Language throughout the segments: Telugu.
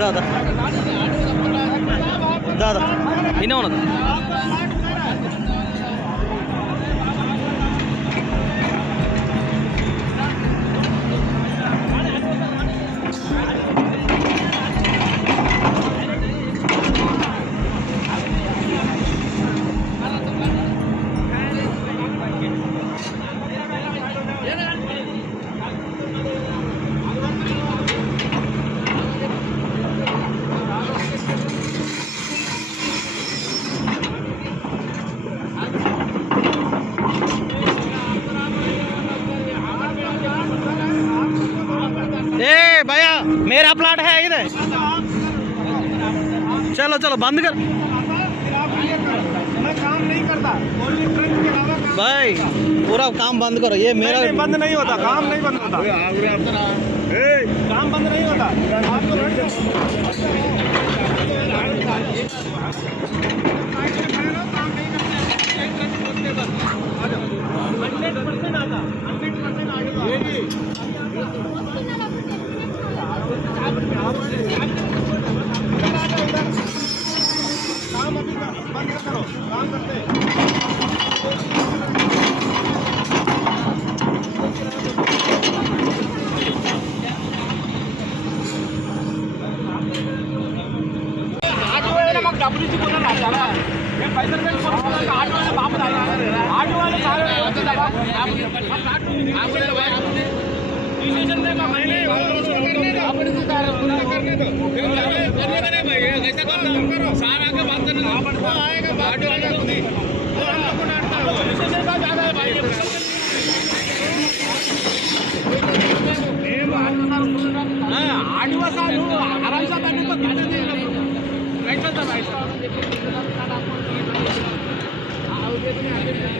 दादा दादा इन्हें होना भैया मेरा प्लाट है इधर चलो चलो बंद कर मैं काम नहीं करता भाई पूरा काम बंद करो ये मेरा नहीं, बंद नहीं होता काम नहीं बंद होता काम बंद नहीं होता काम अभी बंद करो काम करते డబ్బులు ఇచ్చి కొన్నాను చాలా నేను పైసలు పెట్టుకున్నాను ఆటో వాళ్ళ బాబు ఆటో వాళ్ళు చాలా आदिवासी आराम से बैठने को कितने दिन बैठा था भाई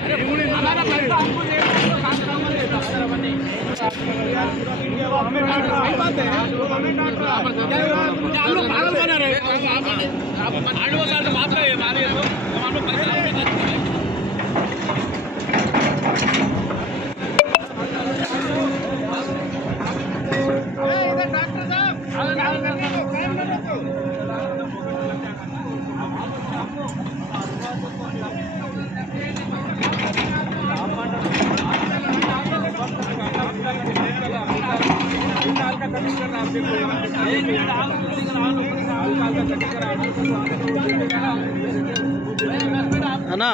अरे हमारा पैसा हमको दे दो काम कराना देता सही बात है हम लोग पागल बना रहे आदिवासी माफ रहे हमारे हम लोग पैसा అన్నా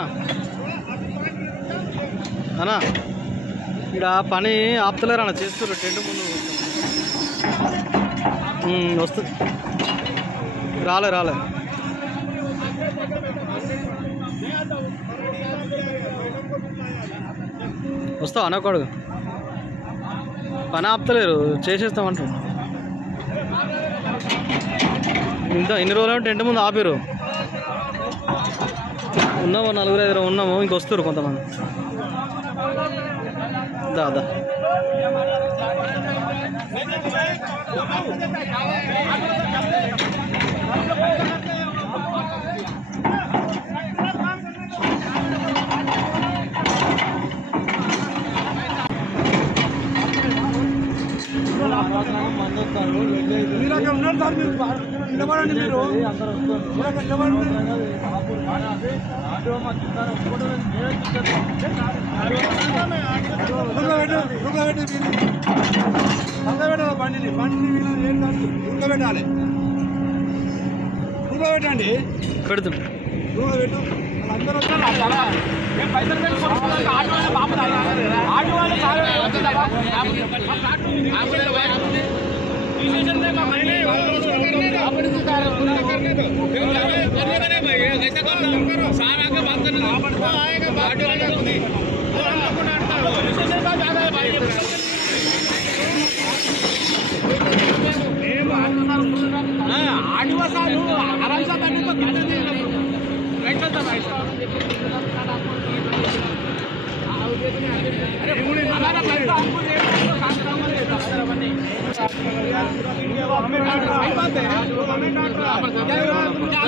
అన్నా ఇక్కడ పని ఆపుతలేరు అన్న చేస్తున్నారు టెంట్ ముందు వస్తుంది రాలే వస్తావు అనకూడదు పని ఆపుతలేరు చేసేస్తామంటారు ఇంత ఎన్ని రోజులు టెంట్ ముందు ఆపారు ఉన్నాము 4-5 ఉన్నాము ఇంకొస్తారు కొంతమంది దాదా నిలబడండి మీరు బండిని పెట్టాలి పెట్టండి పెడుతుంది అందరూ పైసలు ఆటో వాళ్ళ బాబు ఆటో వాళ్ళు आदिवासी आराम से बैठने को कितने दिन बैठा था भाई हमारा पैसा हमको दे दो काम कराना देता सही बात है हम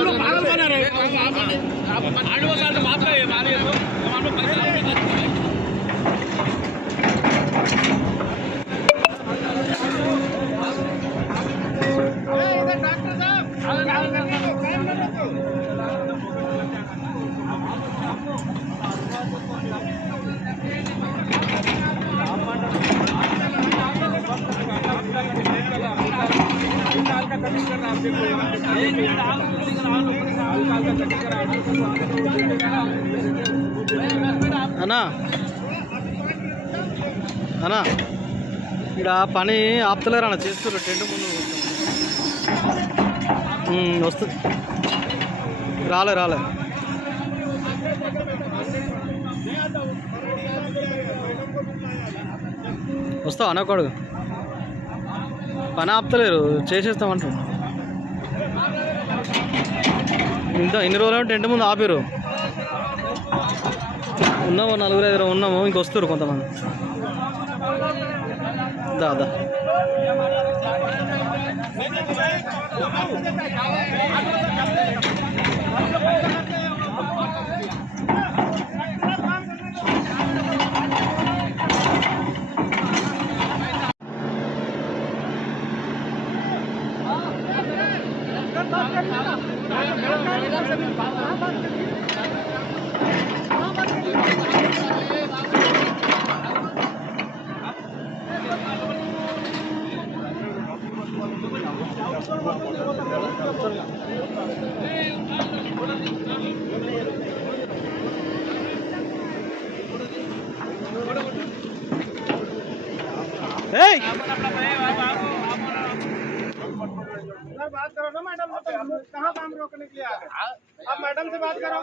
लोग पागल बना रहे आदिवासी माफ रहे हमारे हम लोग पैसा అన్నా అన్నా ఇక్కడ పని ఆపుతలేరు అన్న, చేస్తారు టెంట్ ముందు వస్తుంది. రాలే వస్తావా అన్న కొడుకు? పని ఆపుతలేరు, చేసేస్తామంటారు. ఇన్ని రోజులు టెంట్ ముందు ఆపారు. ఉన్నాము 4-5 ఉన్నాము, ఇంకొస్తారు కొంతమంది. దాదా बात करो ना मैडम, कहाँ काम रोकने के लिए आ गए? आप मैडम से बात करो।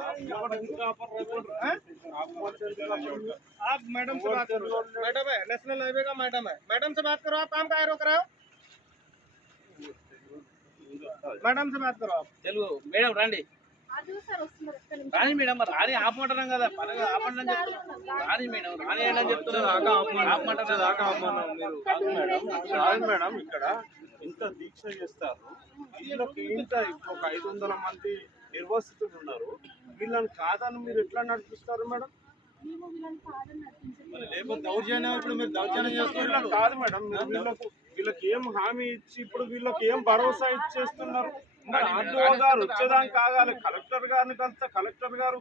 आप मैडम से बात करो। मैडम है, नेशनल हाईवे का मैडम है, मैडम से बात करो। आप काम काहे रोक रहे हो? मैडम से बात करो आप। चलो मैडम रांडी రాని మేడం, రాని ఆపమంటున్నాం కదా, పని ఆపండి అని చెప్తున్నారు. రాని మేడం, రాని ఏంటని చెప్తున్నారు. కాదు మేడం, ఇక్కడ ఇంత దీక్ష చేస్తారు, వీళ్ళకి ఇంత ఒక 500 మంది నిర్వాసితులు ఉన్నారు, వీళ్ళని కాదని మీరు ఎట్లా నడిపిస్తారు మేడం? దౌర్జన్యం, ఇప్పుడు మీరు దౌర్జన్యం చేస్తున్నారు. కాదు మేడం, మీరు వీళ్ళకి ఏం హామీ ఇచ్చి ఇప్పుడు వీళ్ళకి ఏం భరోసా ఇచ్చేస్తున్నారు? ఆర్డీఓ గారు వచ్చేదానికి కాగాలి, కలెక్టర్ గారిని కలిస్తే కలెక్టర్ గారు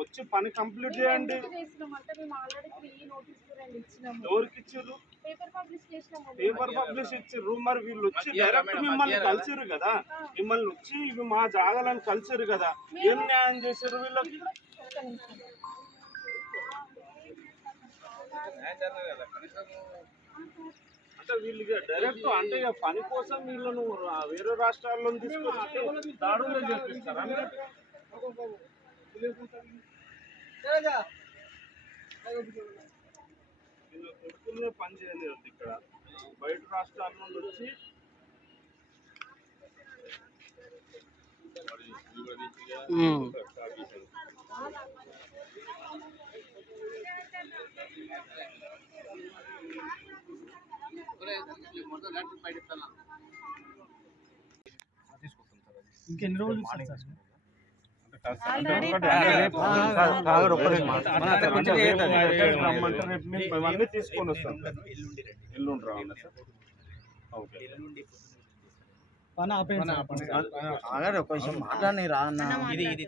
వచ్చి పని కంప్లీట్ చేయండి. ఎవరికి ఇచ్చారు? పేపర్ పబ్లిష్ ఇచ్చారు. మరి వీళ్ళు వచ్చి డైరెక్ట్ మిమ్మల్ని కలిసిరు కదా, మిమ్మల్ని వచ్చి ఇవి మా జాగాలని కలిసిరు కదా, ఏం న్యాయం చేశారు వీళ్ళకి? అంటే వీళ్ళకి డైరెక్ట్ అంటే పని కోసం వీళ్ళను వేరే రాష్ట్రాల్లో తీసుకొచ్చి దాడులు చేపిస్తారా? వీళ్ళు కొడుకులనే పని చేయలేదు, ఇక్కడ బయట రాష్ట్రాల నుండి వచ్చి ఇంకెన్ని రోజులు రమ్మంటే తీసుకొని వస్తాం. ఎల్లుండి రావాలి సార్. ఓకే,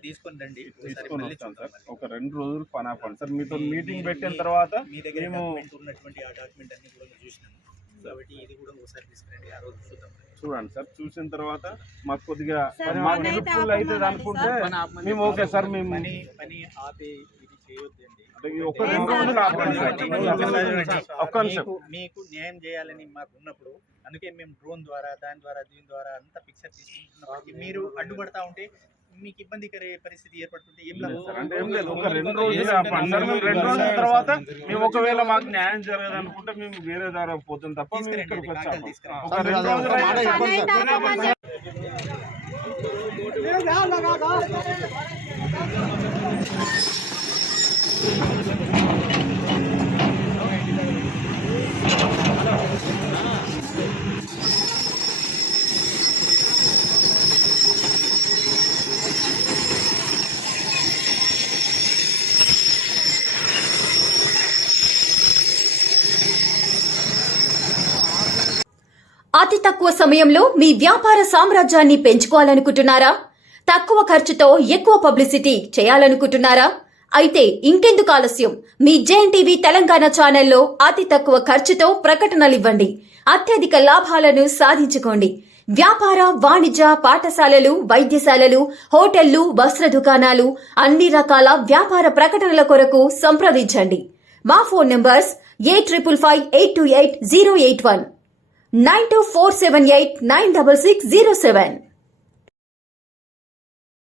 తీసుకొని రండి, తీసుకొని వస్తాం సార్. ఒక 2 రోజులు పని ఆపండి సార్. మీతో మీటింగ్ పెట్టిన తర్వాత మీ దగ్గర ఉన్నటువంటి ఆ డాక్యుమెంట్ అన్ని కూడా చూసినాము కాబట్టి ఇది కూడా ఒకసారి తీసుకురండి, ఆ రోజు చూద్దాం. చూడండి సార్, చూసిన తర్వాత మాకు కొద్దిగా మాకు హెల్ప్ఫుల్ అవుతుంది అనుకుంటే మేము ఓకే సార్. మేము పని ఆపే ఇది చేయొద్దండి, ఒక 2 రోజులు ఆపండి సార్. ఒక్క నిమిషం, మీకు న్యాయం చేయాలని మాకు ఉన్నప్పుడు అందుకే మేము డ్రోన్ ద్వారా దీని ద్వారా అంతా పిక్చర్ తీసుకుంటున్నాం. మీరు అడ్డుపడతా ఉంటే మీకు ఇబ్బందికర పరిస్థితి ఏర్పడుతుంటే ఏం లేదు సార్. అంటే ఏం లేదు, ఒక 2 రోజులు ఆపండి సార్. 2 రోజుల తర్వాత మేము ఒకవేళ మాకు న్యాయం జరగదు అనుకుంటే మేము వేరే దారి పోతుంది తప్ప మేము ఇక్కడికి వచ్చాము. ఒక 2 రోజులు అతి తక్కువ సమయంలో మీ వ్యాపార సామ్రాజ్యాన్ని పెంచుకోవాలనుకుంటున్నారా? తక్కువ ఖర్చుతో ఎక్కువ పబ్లిసిటీ చేయాలనుకుంటున్నారా? అయితే ఇంకెందుకు ఆలస్యం, మీ జేఎన్టీవీ తెలంగాణ ఛానల్లో అతి తక్కువ ఖర్చుతో ప్రకటనలు ఇవ్వండి, అత్యధిక లాభాలను సాధించుకోండి. వ్యాపార, వాణిజ్య, పాఠశాలలు, వైద్యశాలలు, హోటళ్లు, వస్త్ర దుకాణాలు, అన్ని రకాల వ్యాపార ప్రకటనల కొరకు సంప్రదించండి. మా ఫోన్ నంబర్స్ 8558288081 9247896607.